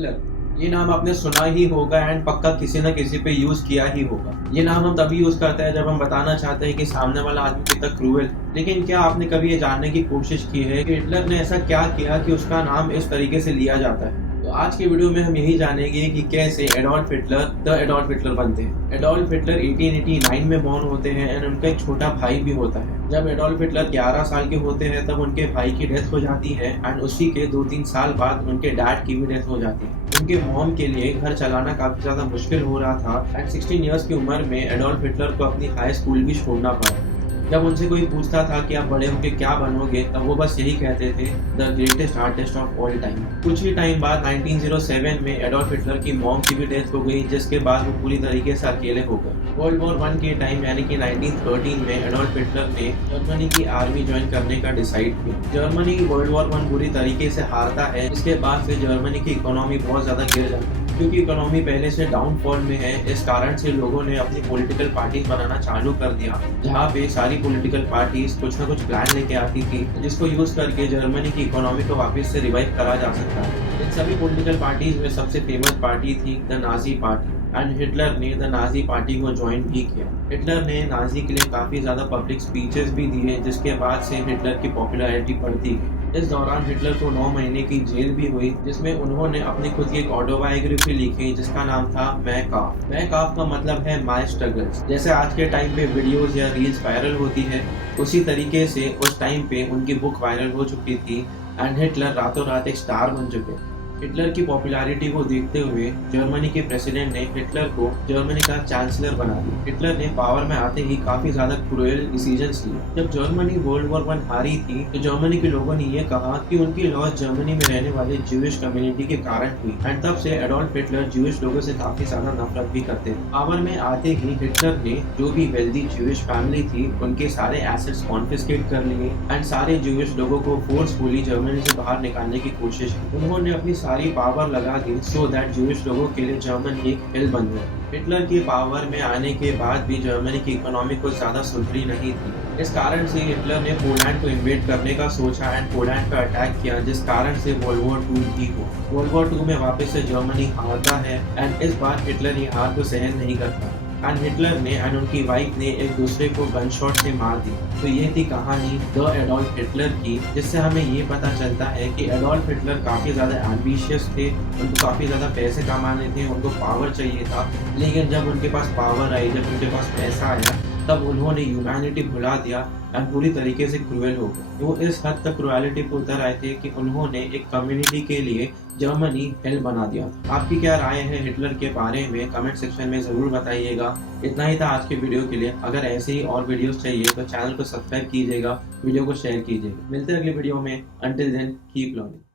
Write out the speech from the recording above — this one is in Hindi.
हिटलर, ये नाम आपने सुना ही होगा एंड पक्का किसी न किसी पे यूज किया ही होगा। ये नाम हम तभी यूज करते हैं जब हम बताना चाहते हैं कि सामने वाला आदमी कितना क्रूएल। लेकिन क्या आपने कभी ये जानने की कोशिश की है कि हिटलर ने ऐसा क्या किया कि उसका नाम इस तरीके से लिया जाता है? तो आज की वीडियो में हम यही जानेंगे कि कैसे Adolf Hitler the Adolf Hitler बनते हैं। एडोल्फ हिटलर 1889 में बॉर्न होते हैं एंड उनका एक छोटा भाई भी होता है। जब एडोल्फ हिटलर 11 साल के होते हैं तब उनके भाई की डेथ हो जाती है एंड उसी के 2-3 साल बाद उनके डैड की भी डेथ हो जाती है। उनके मॉम के लिए घर चलाना काफी ज्यादा मुश्किल हो रहा था एंड 16 इयर्स की उम्र में एडोल्फ हिटलर को अपनी हाई स्कूल भी छोड़ना पड़ा। जब उनसे कोई पूछता था कि आप बड़े होकर क्या बनोगे, तब वो बस यही कहते थे, the greatest artist of all time. कुछ ही टाइम बाद 1907 में एडोल्फ हिटलर की मॉम की भी डेथ हो गई, जिसके बाद वो पूरी तरीके से अकेले हो गए। वर्ल्ड वॉर 1 के टाइम यानी कि 1913 में एडोल्फ हिटलर ने जर्मनी की आर्मी ज्वाइन करने का डिसाइड किया। जर्मनी वर्ल्ड वॉर 1 बुरी तरीके से हारता है, इसके बाद से जर्मनी की इकोनॉमी बहुत ज्यादा गिर जाती है। क्योंकि इकोनॉमी पहले से डाउनफॉल में है, इस कारण से लोगों ने अपनी पॉलिटिकल पार्टीज बनाना चालू कर दिया, जहाँ पे सारी पॉलिटिकल पार्टीज कुछ ना कुछ प्लान लेके आती थी जिसको यूज करके जर्मनी की इकोनॉमी को वापस से रिवाइव करा जा सकता है। इन सभी पॉलिटिकल पार्टीज में सबसे फेमस पार्टी थी the Nazi party and Hitler ने द नाजी पार्टी को ज्वाइन भी किया। हिटलर ने नाजी के लिए काफी ज्यादा पब्लिक स्पीचेस भी दिए, जिसके बाद से हिटलर की पॉपुलैरिटी बढ़ती गई। इस दौरान हिटलर को 9 महीने की जेल भी हुई, जिसमें उन्होंने अपनी खुद की एक ऑटोबायोग्राफी लिखी जिसका नाम था मैं काफ। मैं काफ का मतलब है माय स्ट्रगल्स। जैसे आज के टाइम पे वीडियोस या रील्स वायरल होती है, उसी तरीके से उस टाइम पे उनकी बुक वायरल हो चुकी थी एंड हिटलर रातों रात एक स्टार बन चुके। हिटलर की पॉपुलैरिटी को देखते हुए जर्मनी के प्रेसिडेंट ने हिटलर को जर्मनी का चांसलर बना दिया। हिटलर ने पावर में आते ही काफी ज्यादा क्रूएल डिसीजंस लिए। जब जर्मनी वर्ल्ड वॉर 1 हारी थी तो जर्मनी के लोगों ने ये कहा कि उनकी लॉस जर्मनी में रहने वाले ज्यूइश कम्युनिटी के कारण हुई एंड तब से एडोल्फ हिटलर ज्यूइश लोगों से काफी ज्यादा नफरत भी करते थे। पावर में आते ही हिटलर ने जो भी वेल्दी ज्यूइश फैमिली थी उनके सारे एसेट्स कॉन्फिस्केट कर लिए एंड सारे ज्यूइश लोगों को फोर्सफुली जर्मनी से बाहर निकालने की कोशिश की। उन्होंने अपनी सारी पावर लगा दी सो दैट ज्यूइश लोगों के लिए जर्मनी एक हिल बन गया। हिटलर की पावर में आने के बाद भी जर्मनी की इकोनॉमी कुछ ज्यादा सुधरी नहीं थी। इस कारण से हिटलर ने पोलैंड को इन्वेड करने का सोचा एंड पोलैंड पर अटैक किया, जिस कारण से वर्ल्ड वॉर 2 भी हो। वर्ल्ड वॉर 2 में वापस से जर्मनी हारता है एंड इस बार हिटलर ये हार को सहन नहीं करता एंड हिटलर ने एंड उनकी वाइफ ने एक दूसरे को गन शॉट से मार दी। तो ये थी कहानी द एडोल्फ हिटलर की, जिससे हमें ये पता चलता है कि एडोल्फ हिटलर काफी ज्यादा एम्बिशियस थे, उनको काफी ज्यादा पैसे कमाने थे, उनको पावर चाहिए था। लेकिन जब उनके पास पावर आई, जब उनके पास पैसा आया, तब उन्होंने ह्यूमैनिटी भुला दिया एंड पूरी तरीके से क्रूएल हो गए। वो इस हद तक क्रूएलिटी पर उतर आए थे कि उन्होंने एक कम्युनिटी के लिए जर्मनी हेल बना दिया। आपकी क्या राय है हिटलर के बारे में, कमेंट सेक्शन में जरूर बताइएगा। इतना ही था आज के वीडियो के लिए। अगर ऐसे ही और वीडियोस चाहिए तो चैनल को सब्सक्राइब कीजिएगा, वीडियो को शेयर कीजिएगा। मिलते हैं अगली वीडियो में। Until then keep learning.